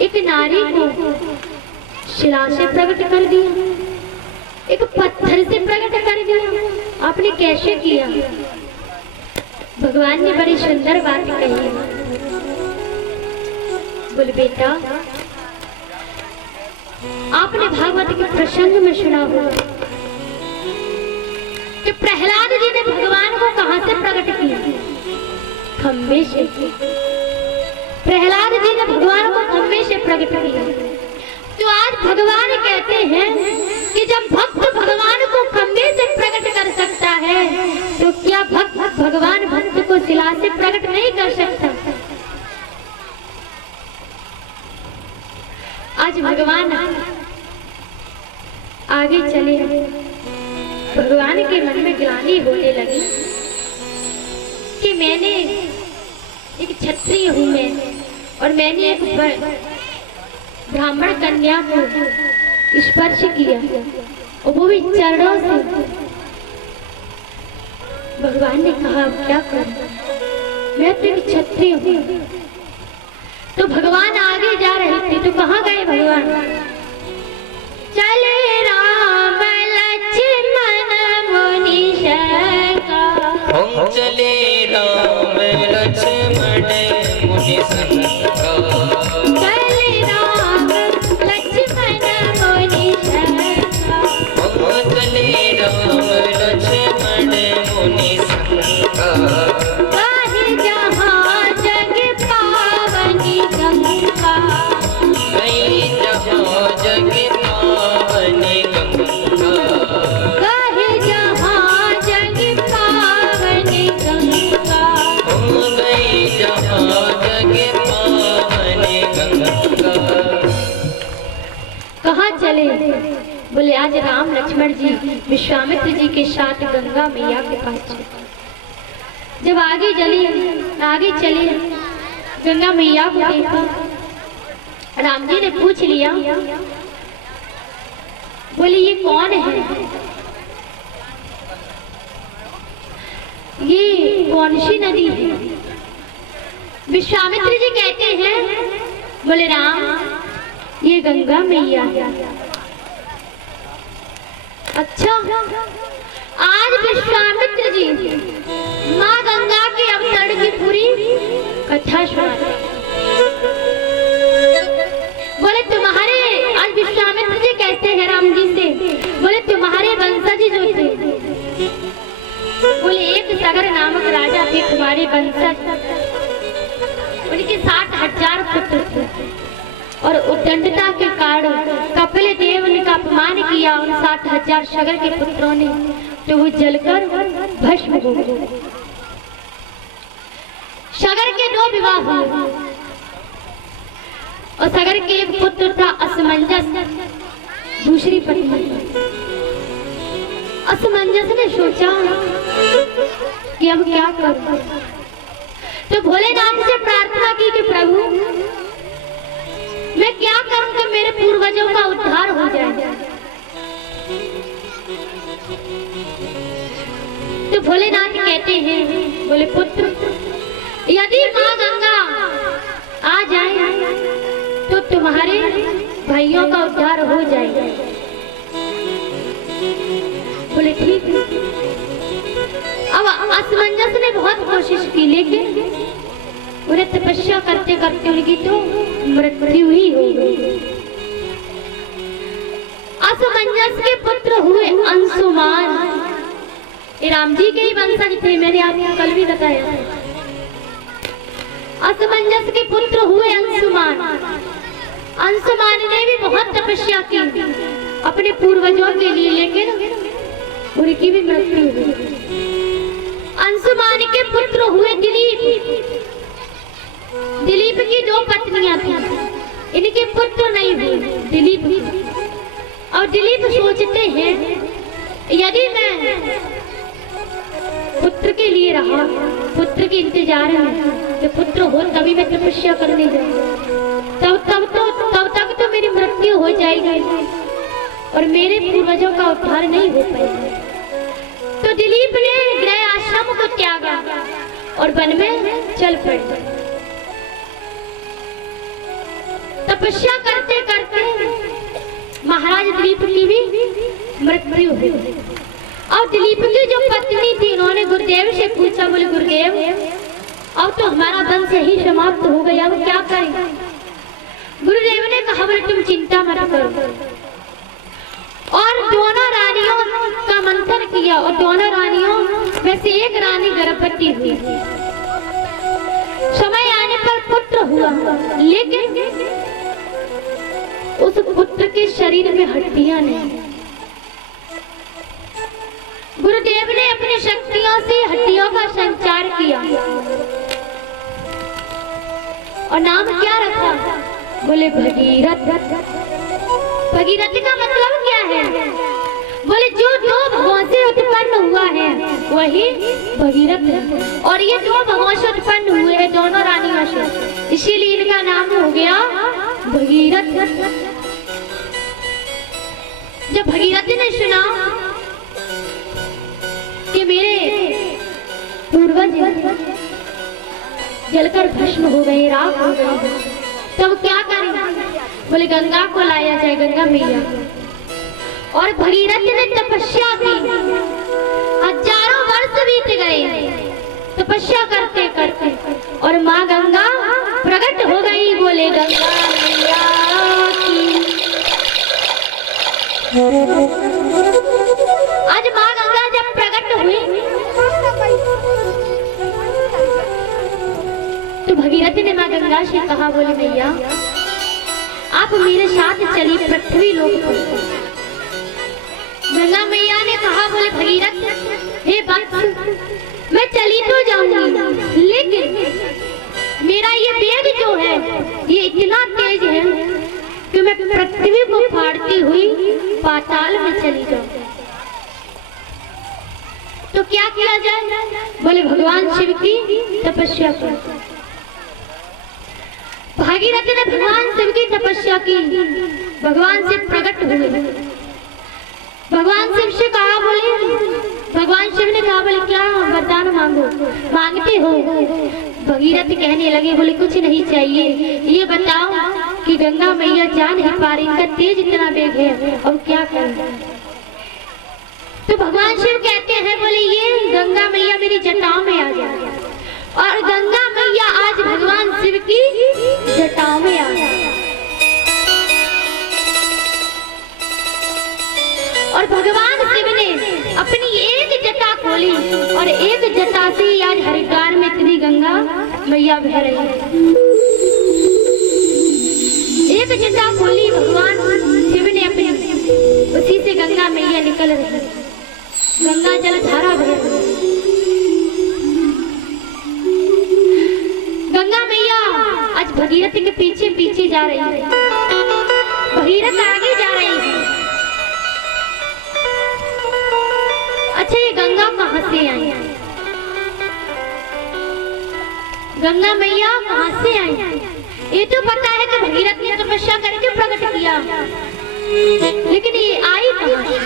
एक नारी को शिला से प्रकट कर दिया, एक पत्थर से प्रकट कर दिया। आपने कैसे किया? भगवान ने बड़ी सुंदर बात कही। बोले बेटा, आपने भागवत के प्रसंग में सुना होगा कि प्रहलाद जी ने भगवान को कहां से प्रकट किया? खंबे से। प्रहलाद जी ने भगवान को खंबे से प्रकट किया। तो आज भगवान कहते हैं कि जब भक्त भगवान को खंबे से प्रकट कर सकता है, तो क्या भक्त भगवान भक्त को शिला से प्रकट नहीं कर सकता? आज भगवान आगे चले, भगवान के मन में ग्लानि होने लगी कि मैंने एक क्षत्रिय हूं मैं, और मैंने एक ब्राह्मण कन्या को स्पर्श किया, और वो भी चरणों से। भगवान ने कहा क्या करूं, मैं तो एक क्षत्रिय हूं। तो भगवान आगे जा रहे थे, तो कहाँ गए भगवान? चले राम लक्ष्मण मुनि शंका, चले राम लक्ष्मण मुनि शंका, चले राम लक्ष्मण मुनि शंका, चले राम लक्ष्मण मुनि शंका, गाहे जहाँ जग पावनी गंगा, गई जहाँ जग पावनी गंगा, गाहे जहाँ जग पावनी गंगा। हो गई जहाँ जग पावनी गंगा। कहाँ चले? बोले आज राम लक्ष्मण जी विश्वामित्र जी के साथ गंगा मैया के पास चले। जब आगे चले गंगा मैया को देखा, राम जी ने पूछ लिया, बोले ये कौन है, ये कौन सी नदी है? विश्वामित्र जी कहते हैं, बोले राम ये गंगा मैया है। अच्छा, आज विश्वामित्र जी माँ गंगा के अवतरण की पूरी कथा सुनाते। बोले तुम्हारे, आज विश्वामित्र जी कहते हैं राम जी से, बोले तुम्हारे वंशज जो थे, बोले एक सगर नामक राजा थे तुम्हारे वंशज, उनके 60,000 पुत्र थे, और उद्दंडता के कारण कपिल देव ने का अपमान किया उन 60,000 सगर के पुत्रों ने, तो वो जलकर भस्म हो गए। सगर के 2 विवाह हुए, और सगर के एक पुत्र था असमंजस, दूसरी पत्नी। असमंजस ने सोचा कि अब क्या करूं, तो भोलेनाथ से प्रार्थना की कि प्रभु मैं क्या करूं कि मेरे पूर्वजों का उद्धार हो जाए। तो भोलेनाथ कहते हैं, बोले पुत्र यदि माँ गंगा आ जाए तो तुम्हारे भाइयों का उद्धार हो जाएगा। बोले ठीक है। अब असमंजस ने बहुत कोशिश की, लेकिन उन्हें तपस्या करते करते उनकी तो मृत्यु ही हो गई। असमंजस के पुत्र हुए अंशुमान, ये राम जी के ही वंशज थे, मैंने आपको कल भी बताया। असमंजस के पुत्र हुए अंशुमान। अंशुमान ने भी बहुत तपस्या की अपने पूर्वजों के लिए, लेकिन उनकी भी मृत्यु हुई। अंशुमान के पुत्र हुए दिलीप। दिलीप की 2 पत्नियां थी, इनके पुत्र नहीं हुए, दिलीप। और दिलीप सोचते हैं यदि मैं पुत्र के लिए रहा, पुत्र के इंतजार में, तो पुत्र हो तभी मैं तपस्या करने जाऊँ, तब तक तो मेरी मृत्यु हो जाएगी और मेरे पूर्वजों का उद्धार नहीं हो पाएगा। तो दिलीप ने गृह आश्रम को त्यागा और वन में चल पड़े। तपस्या करते करते महाराज दिलीप की भी मृत्यु हुई। और दिलीप की जो पत्नी थी उन्होंने गुरुदेव से पूछा, बोले गुरुदेव अब तो हमारा वंश ही समाप्त हो गया, अब क्या करें? गुरुदेव ने कहा, बोले तुम चिंता मत करो। और दोनों रानियों का मंथन किया और दोनों रानियों में से एक रानी गर्भवती हुई। समय आने पर पुत्र हुआ, लेकिन उस पुत्र के शरीर में हड्डियां नहीं। गुरुदेव ने अपनी शक्तियों से हड्डियों का संचार किया और नाम क्या रखा? बोले भगीरथ। भगीरथ का मतलब क्या है? बोले जो दो भगवान से उत्पन्न हुआ है वही भगीरथ है। और ये दो भगवान से उत्पन्न हुए हैं दोनों रानियों से, इसीलिए इनका नाम हो गया भगीरथ। जब भगीरथ ने सुना कि मेरे पूर्वज जलकर भस्म हो गए, राख हो गए, तब क्या करें? बोले गंगा को लाया जाए, गंगा मैया। और भगीरथ ने तपस्या की, हजारों वर्ष बीत गए तपस्या करते करते, और माँ गंगा प्रकट हो गई। बोले गंगा मैया की। आज माँ गंगा जब प्रकट हुई तो भगीरथ ने माँ गंगा से कहा, बोले मैया आप मेरे साथ चली पृथ्वी लोक पर। गंगा मैया ने कहा, बोले भगीरथ हे वत्स मैं चली तो जाऊंगी, लेकिन मेरा ये वेग जो है ये इतना तेज है कि मैं पृथ्वी को फाड़ती हुई पाताल में चली जाऊं। तो क्या किया जाए? बोले भगवान शिव की तपस्या करो। भागीरथ ने भगवान शिव की तपस्या की, भगवान शिव प्रकट हुए। भगवान शिव से कहा, बोले भगवान शिव ने कहा, बोले क्या वरदान मांगो, मांगते हो? भगीरथ कहने लगे, बोले कुछ नहीं चाहिए, ये बताओ कि गंगा मैया जा नहीं पा रही, इनका तेज इतना वेग है, अब क्या करें? तो भगवान शिव कहते हैं, बोले ये गंगा मैया मेरी जटाओं में आ जाए। और गंगा मैया आज भगवान शिव की जटाओं में आ गई। और भगवान शिव ने अपनी एक जटा खोली और एक जटा से आज हरिद्वार में इतनी गंगा मैया बह रही है। एक जटा खोली भगवान शिव ने अपनी, उसी से गंगा मैया निकल रही, गंगा जल धारा बह रही। गंगा मैया आज भगीरथ के पीछे पीछे जा रही है, भगीरथ आगे जा रही है। अच्छा ये गंगा कहाँ से आई? गंगा मैया कहाँ से आई? ये तो पता है कि भगीरथ ने तपस्या करके प्रकट किया, लेकिन ये आई कहाँ से?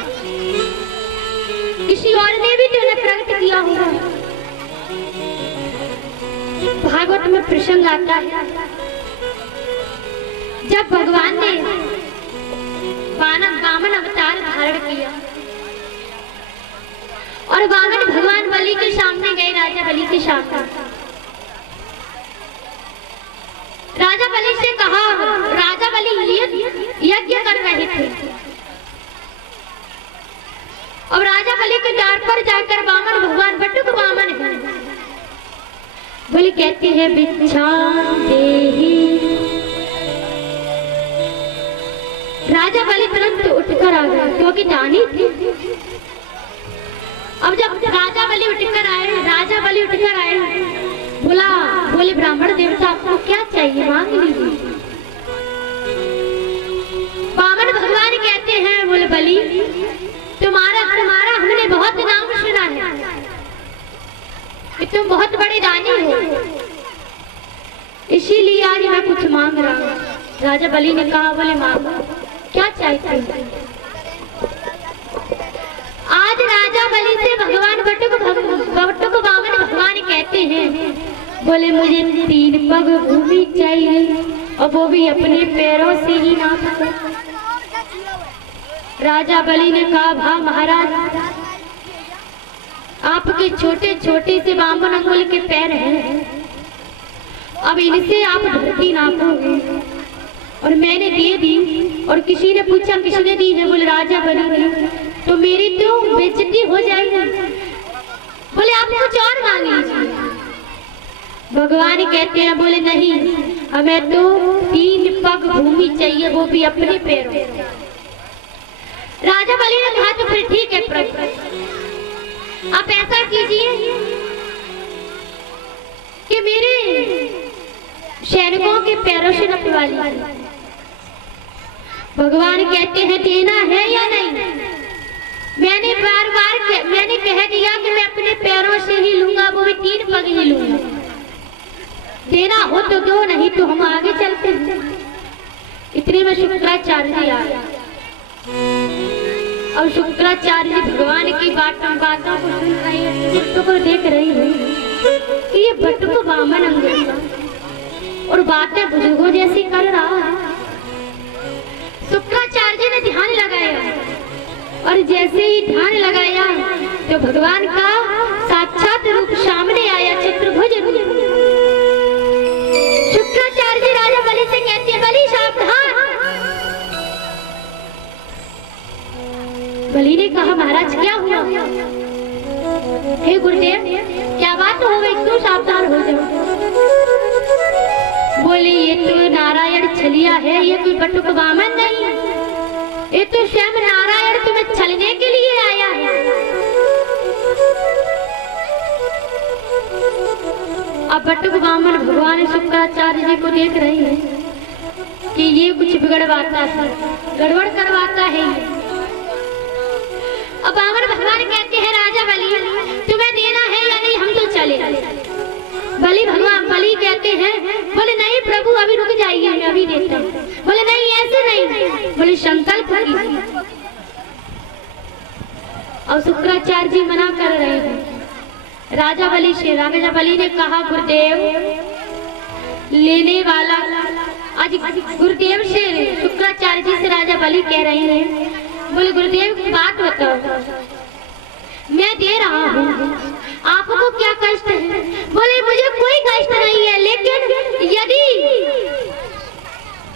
किसी और ने भी तो उन्हें प्रकट किया होगा। भागवत में प्रसंग आता है जब भगवान ने वामन अवतार धारण किया और वामन भगवान बलि के सामने गए, राजा बलि के सामने। राजा बलि से कहा, राजा बलि यज्ञ कर रहे थे। अब राजा बलि के द्वार पर जाकर वामन भगवान बटुक वामन है, बोले कहते हैं भिक्षा देहि। राजा बलि तुरंत उठकर आ गए क्योंकि दानी थी। अब जब राजा बलि उठकर आए, बोले ब्राह्मण देवता आपको क्या चाहिए, मांग लीजिए। वामन भगवान कहते हैं, बोले बलि तुम्हारा हमने बहुत नाम सुना है कि तुम बहुत बड़े दानी हो, इसीलिए आज मैं कुछ मांग रहा हूँ। राजा बलि ने कहा, बोले मांगो क्या चाहिए? आज राजा बलि से भगवान बटुक वामन भगवान कहते हैं, बोले मुझे 3 पग भूमि चाहिए, और वो भी अपने पैरों से ही नापकर। राजा बलि ने कहा, भा महाराज, आपके छोटे छोटे से 52 अंगुल के पैर हैं, अब इनसे आप धरती नापोगे। और मैंने दे दी, और किसी ने पूछा किसने दी है? बोले राजा बलि ने। तो मेरी तो बेइज्जती हो जाएगी। बोले आप कुछ और मांग लीजिए। भगवान कहते हैं, बोले नहीं, हमें तो 3 पग भूमि चाहिए, वो भी अपने पैरों। राजा बलि ने कहा, तो फिर ठीक है प्रभु, आप ऐसा कीजिए कि मेरे सैनिकों के पैरों से नपवा लीजिए। भगवान कहते हैं, देना है या नहीं? मैंने बार बार मैंने कह दिया कि मैं अपने पैरों से ही लूंगा, वो भी 3 पग ही लूंगा। देना हो तो दो, नहीं तो हम आगे चलते हैं। इतने में शुक्राचार्य जी आए। और शुक्राचार्य जी भगवान की बातों को सुन रहे हैं, भट्टों को देख रही है कि ये भट्ट को 52 अंगुल और बातें बुजुर्गों जैसी कर रहा है। शुक्राचार्य जी ने ध्यान लगाया, और जैसे ही ध्यान लगाया तो भगवान का साक्षात रूप सामने आया, चतुर्भुज रूप। शुक्राचार्य जी राजा बलि से कहते हैं, बलि सावधान। बलि ने कहा, महाराज क्या हुआ? हे गुरुदेव, क्या बात हो गई? क्यों सावधान हो जाओ? बोले, ये तो नारायण छलिया है, ये कोई बटुक वामन नहीं है, ये तो स्वयं नारायण तुम्हें छलने के लिए आया है। अब बटुक वामन भगवान शुक्राचार्य जी को देख रहे हैं कि ये कुछ बिगड़वाता है, गड़बड़ करवाता है। अब वामन भगवान कहते हैं, राजा बलि, तुम्हें देना है या नहीं? हम तो चले। बलि कहते हैं, बोले नहीं प्रभु, अभी रुक जाइए, मैं अभी देता हूँ। बोले नहीं, ऐसे नहीं। बोले संकल्प कीजिए। और शुक्राचार्य जी मना कर रहे हैं राजा बलि से। राजा बलि ने कहा, गुरुदेव, लेने वाला आज गुरुदेव से शुक्राचार्य जी से राजा बलि कह रहे हैं, बोले गुरुदेव बात बताओ, मैं दे रहा हूँ, आपको क्या कष्ट है? बोले मुझे कोई कष्ट नहीं है, लेकिन यदि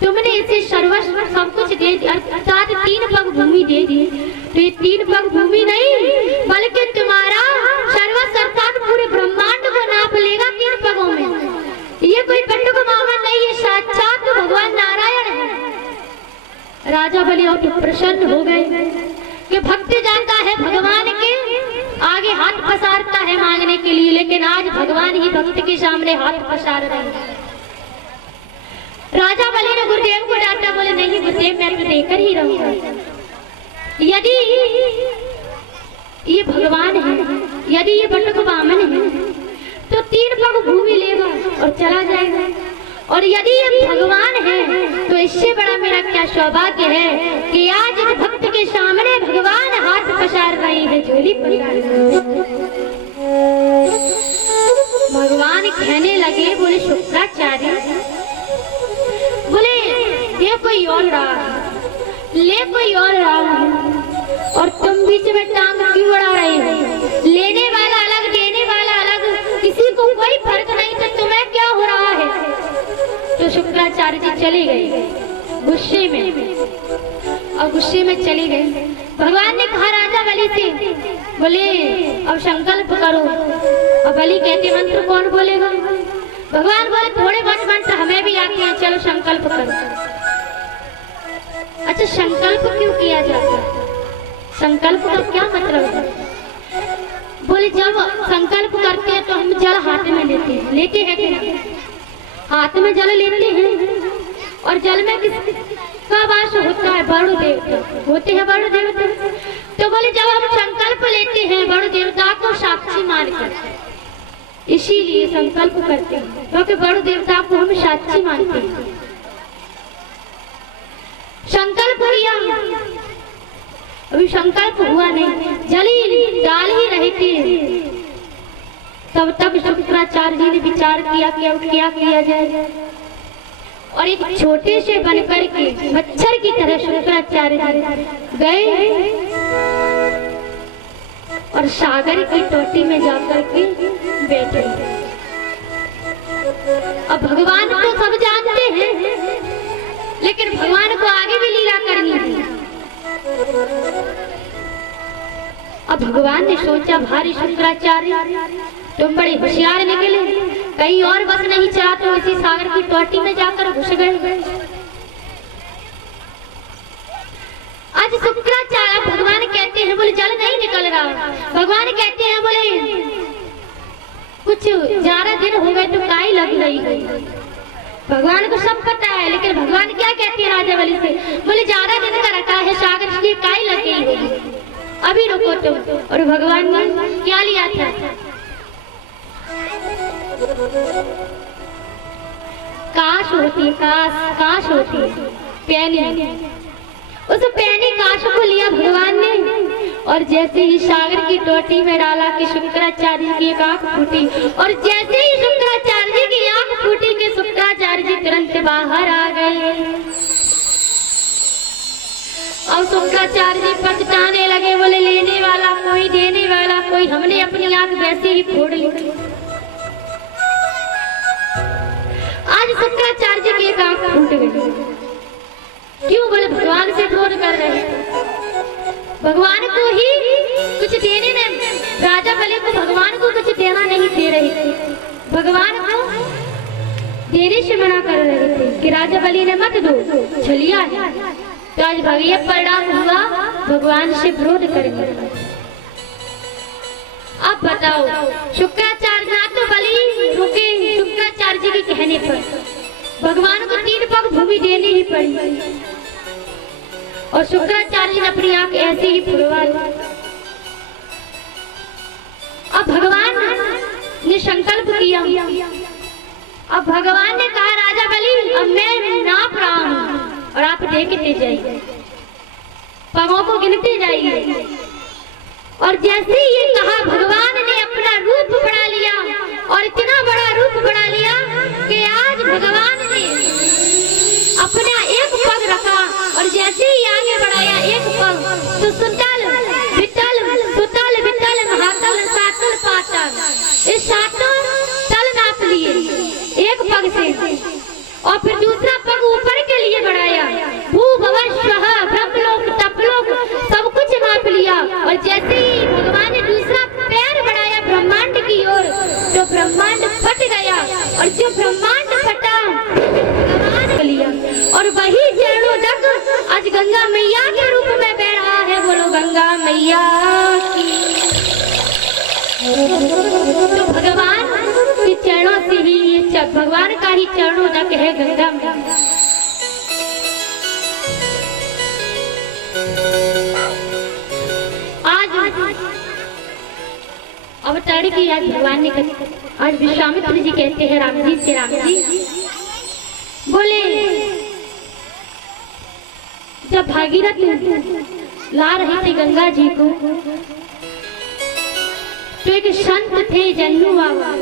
तुमने इसे सर्वस्व सब कुछ दे दिया, अर्थात 3 पग भूमि दे दी, तो ये 3 पग भूमि नहीं, बल्कि तुम्हारा सर्वस्व अर्थात पूरे ब्रह्मांड को नाप लेगा 3 पगों में। ये कोई बटुक वामन नहीं, ये साक्षात भगवान नारायण है। राजा बलि और प्रसन्न हो गए कि भक्त जाता है भगवान के आगे, हाथ पसारता है मांगने के लिए, लेकिन आज भगवान ही भक्त के सामने हाथ पसार रहे हैं। राजा बलि ने गुरुदेव को डांटा। बोले नहीं गुरुदेव, मैं तो देकर ही रहूंगा। यदि ये भगवान है, यदि ये बटुक वामन है, तो 3 पग भूमि लेगा और चला जाएगा। और यदि ये भगवान है, तो इससे बड़ा मेरा क्या सौभाग्य है कि आज इस भक्त के सामने भगवान हाथ पसार रहे हैं, झोली पसार रहे हैं। भगवान कहने लगे, बोले शुक्राचार्य, बोले ये कोई और रहा है, ले कोई और रहा है, और तुम बीच में टांग क्यों अड़ा रहे हो? लेने वाला अलग, देने वाला अलग, किसी को कोई फर्क नहीं, तो तुम्हें क्या हो रहा है? तो शुक्राचार्य जी चले गए गुस्से में, और गुस्से में चले गए। भगवान ने कहा राजा बलि से, बोले अब संकल्प करो। और बलि कहते, मंत्र कौन बोलेगा? भगवान बोले थोड़े बहुत मंत्र हमें भी आते हैं, चलो संकल्प करो। अच्छा, संकल्प क्यों किया जाता है? संकल्प का क्या मतलब है? बोले जब संकल्प करते हैं तो हम जल हाथ में लेते हैं कि हाथ में जल लेते हैं, और जल में किसका वास होता है? वरुण देवता होते हैं, वरुण देवता। तो बोले जब हम संकल्प लेते हैं वरुण देवता को साक्षी मानकर, इसीलिए संकल्प करते हैं, क्योंकि वरुण देवता को हम साक्षी मानते हैं। संकल्प किया, अभी संकल्प हुआ नहीं, जली डाल ही रहे थे। तब शुक्राचार्य जी ने विचार किया कि अब क्या किया जाए। और एक छोटे से बनकर के मच्छर की तरह शुक्राचार्य गए और सागर की टोटी में जाकर के बैठे। अब भगवान को सब जानते हैं, लेकिन भगवान को आगे भी लीला करनी थी। अब भगवान ने सोचा, भारी शुक्राचार्य तुम बड़े होशियार निकले, कहीं और बस नहीं चला तो इसी सागर की टोटी में जाकर घुस गए। आज शुक्राचार्य भगवान कहते हैं बोले जल नहीं निकल रहा, भगवान कहते हैं बोले कुछ 11 दिन हो गए तो काई लग रही है। भगवान को सब पता है, लेकिन भगवान क्या कहते हैं राजा बलि से, बोले 11 दिन का रखा है सागर की काई लग गई होगी, अभी रुको तुम। और भगवान ने क्या लिया था, काश होती, काश होती पैनी। उस पैनी काश को लिया भगवान ने और जैसे ही सागर की टोटी में डाला कि शुक्राचार्य की एक आंख फूटी, और जैसे ही शुक्राचार्य की आंख फूटी कि शुक्राचार्य जी तुरंत बाहर आ गए। और शुक्राचार्य जी पछताने लगे, बोले लेने वाला कोई, देने वाला कोई, हमने अपनी आंख वैसे ही फोड़ ली। आज शुक्राचार्य जी की एक आंख फूट गई। क्यों, बोले भगवान से क्रोध कर रहे हैं, भगवान को ही कुछ देने नहीं, राजा बलि को भगवान को कुछ देना नहीं दे रहे थे, भगवान को देने से मना कर रहे थे कि राजा बलि ने मत दो, छलिया है। तो आज भगवान परिणाम हुआ, भगवान से विरोध करेंगे। अब बताओ, शुक्राचार्य ना तो बलि रुके, शुक्राचार्य जी के कहने पर भगवान को 3 पग भूमि देनी ही पड़ी और शुक्राचार्य ने अपनी आंख ऐसे ही फुड़वा ली। अब भगवान ने संकल्प किया, अब भगवान ने कहा राजा बलि अब मैं नाप रहा हूं और आप देखते जाइए, पगों को गिनते जाइए। और जैसे ही ये कहा, भगवान ने अपना रूप बढ़ा लिया और इतना बड़ा रूप बढ़ा लिया कि आज भगवान ने अपना एक पग रखा और जैसे ही आगे बढ़ाया एक पग, तो सुतल वितल सुतल वितल महातल सातल पातल, इस सातों तल नाप लिए एक पग से। और फिर दूसरा पग ऊपर के लिए बढ़ाया, भू भवन स्वः ब्रह्मलोक तपलोक सब कुछ नाप लिया। और जैसे ही भगवान ने दूसरा पैर बढ़ाया ब्रह्मांड की ओर, तो ब्रह्मांड फट गया और जो ब्रह्मांड फटा भगवान ने लिया और वही चरणों तक आज गंगा मैया के रूप में बह रहा है। बोलो गंगा मैया की। तो भगवान के चरणों से ही भगवान का ही चरणों तक है गंगा मैया। अवतार की आज भगवान ने कही। आज विश्वामित्र जी कहते हैं राम जी से, राम जी बोले जब भागीरथ ला रहे थे गंगा जी को, तो एक संत थे जन्नू बाबा,